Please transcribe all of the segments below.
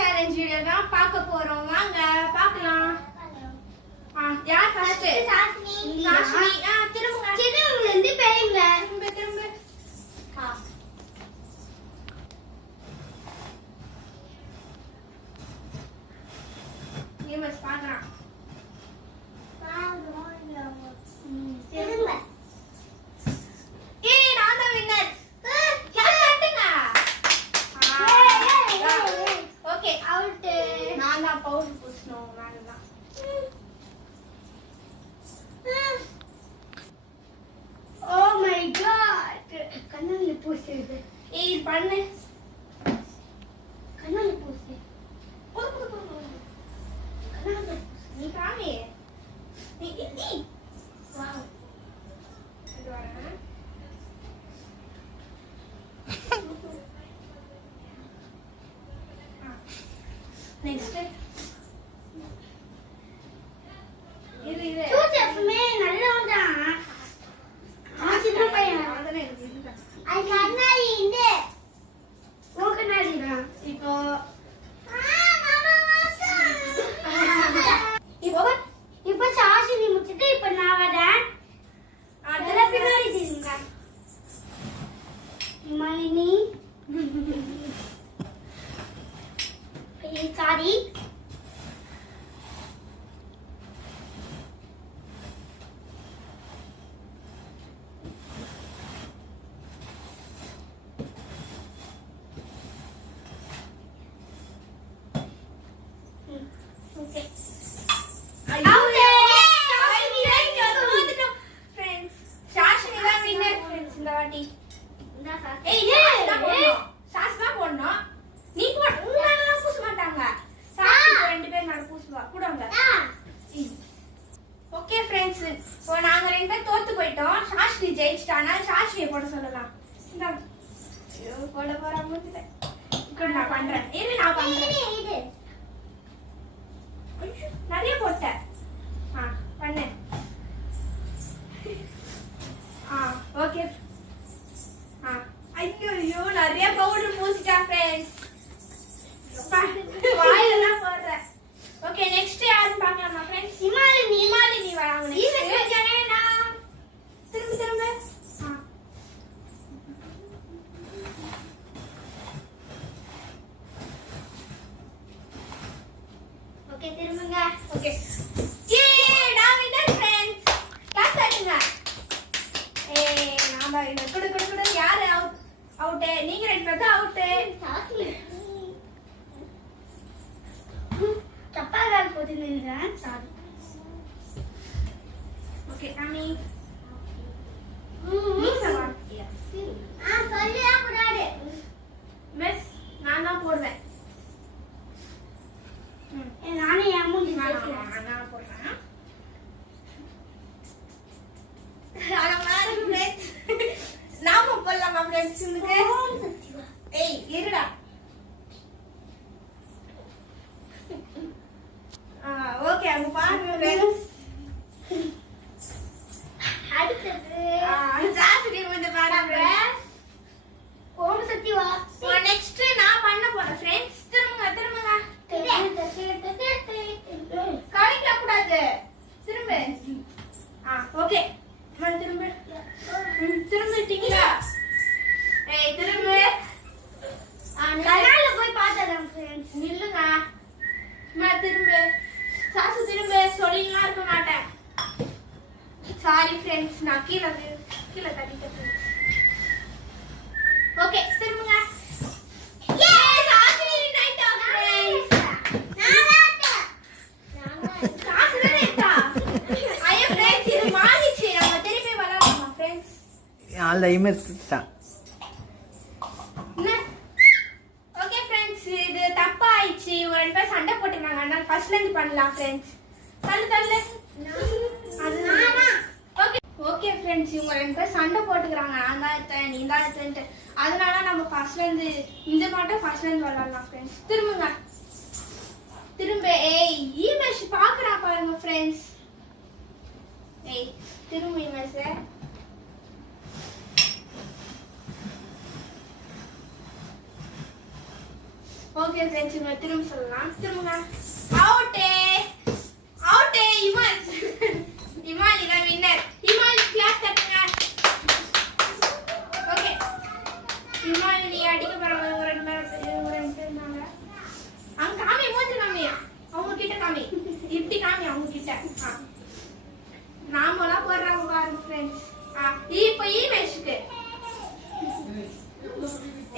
Challenge video தான் பார்க்க போறோம். வாங்க பார்க்கலாம். யார் ஃபர்ஸ்ட்? சாஸ்னி. திரும்புங்க. சின்னவங்க இருந்து பெரியவங்க. திரும்ப. ஏமஸ் பாக்குறான். திரும்ப. நான் தான் வின்னர். Okay out. நான் தான் பவுடர் பூசணும். நான் தான். Oh my God. கண்ணால பூசுது. ஏய் பண்ணு. கண்ணால பூசு. கண்ணால நீ காமி. நீ வாவ். இது வரேன். Next. இது சூச்சப்மே நல்லவன்டா. சின்ன பையன். அதனே இருக்கு. ஐ கண்ணாடி இந்த. ஓ கண்ணாடிடா. இப்போ இப்போ சாஷினி முச்சிட்டு இப்போ நான் வரேன். அதல பின்னாடி திருங்க. Malini. Sorry. Okay. Friends, Shashini da winner friends இந்த வாட்டி. ஏய் சாஸ் தான் போடணும். நீ போடு. உங்களால பூச மாட்டாங்க. சாஸ் ரெண்டு பேர் நான் பூசுவா. கூடங்க. Okay friends. இப்போ நாங்க ரெண்டு பேர் தோத்து போய்ட்டோம். சாஷ்னி ஜெயிச்சிட்டானா சாஷ்னியை போட சொல்லலாம். இந்த ஐயோ போட போறாம வந்துட்டேன். இப்போ நான் பண்றேன். இரு நான் பண்றேன். இது நிறைய போட்டேன். பண்ணு. ஓகே. ஐயோ நிறைய பவுடர் பூசிட்டா फ्रेंड्स. வாயிலலாம் போடுறேன். ஓகே நெக்ஸ்ட் யாருன்னு பார்க்கலாமா फ्रेंड्स? இமாலினி வராங்க. நெக்ஸ்ட் ஜனேனா. திரும்ப. ஓகே திரும்புங்க. ஓகே. நான் வின்னர் फ्रेंड्स. கிளாஸ் ஆடுங்க. நான் தான் வின்னர். குடு யார் அவுட்? நீங்க ரெண்டு பேர் தான் அவுட். சாஸ்லி சப்பாகால் போட்டு நின்றேன். சாரி. ஓகே அம்மி. நீ சவா. சொல்லியா கூடாது. மிஸ் நான் தான் போடுவேன். நானே அம்முடி சேர்க்கிறேன். நான் போடுறேன். அட மாறு ஃப்ரெண்ட்ஸ். நாம போடலாமா ஃப்ரெண்ட்ஸ் உங்களுக்கு? ஏய் இருடா. ஓகே அங்க பாருங்க फ्रेंड्स. அடுத்து சாஸ்னி வந்து பாருங்க. ஓம் சக்தி வா. நெக்ஸ்ட் நான் பண்ண போறேன் फ्रेंड्स. திரும்புங்க. கழிக்க கூடாது. திரும்ப. ஓகே. நான் திரும்பிட்டீங்களா? ஏய் திரும்ப. கனால போய் பார்த்தறேன் फ्रेंड्स. நில்லுங்க. நான் திரும்ப. சாசு திரும்ப சொல்லிலாம் இருக்க மாட்டேன். Sorry friends. நான் கீழ தட்டிட்டேன் फ्रेंड्स. ஓகே திரும்புங்க. all the emails தான். ஓகே फ्रेंड्स இது தப்பா ஆயிச்சு. ஒரு ரெண்டு பேர் சண்டை போட்டுறாங்க. அதனால ஃபர்ஸ்ட்ல இருந்து பண்ணலாம் फ्रेंड्स. தள்ளு. ஓகே फ्रेंड्स இவங்க ரெண்டு பேர் சண்டை போட்டுக்கறாங்க. நான் தான் எடுத்தேன் நீ தான் எடுத்தேன்ட்டு. அதனால நம்ம ஃபர்ஸ்ட்ல இருந்து இந்த மட்டும் ஃபர்ஸ்ட்ல இருந்து விளையாடலாம் फ्रेंड्स. திரும்ப. ஏய் இமேஜ் பாக்குறா பாருங்க फ्रेंड्स. ஏய் திரும்ப இமேஜ். ஓகே ஃப்ரெண்ட்ஸ் இங்க திரும்ப சொல்லலாம். திரும்புங்க. அவுட்டே அவுட்டே இமான். இமான் இதான் வின்னர். இமான் கிளாஸ் தட்டுங்க. ஓகே இமான் நீ அடிக்க போறாங்க ஒரு ரெண்டு பேர் நாங்க. அங்க காமி மூஞ்சி காமி. அவங்க கிட்ட காமி. இப்படி காமி அவங்க கிட்ட. நாமலாம் போடுறாங்க பாருங்க ஃப்ரெண்ட்ஸ். இப்போ மேட்ச்க்கு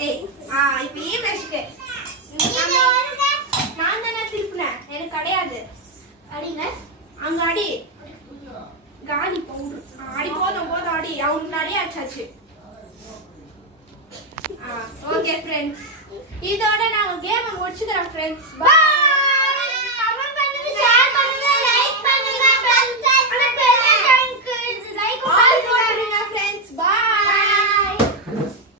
ஏய் இப்போ மேட்ச்க்கு நான் தானே திருப்பினேன். எனக்கு கிடையாது. அடிங்க அங்க அடி காலி பவுடர் அடி போதும் அடி அவனுக்கு நிறைய ஆச்சாச்சு. ஓகே ஃப்ரெண்ட்ஸ் இதோட நாங்கள் கேமை முடிச்சுக்கிறோம் ஃப்ரெண்ட்ஸ். பாய்.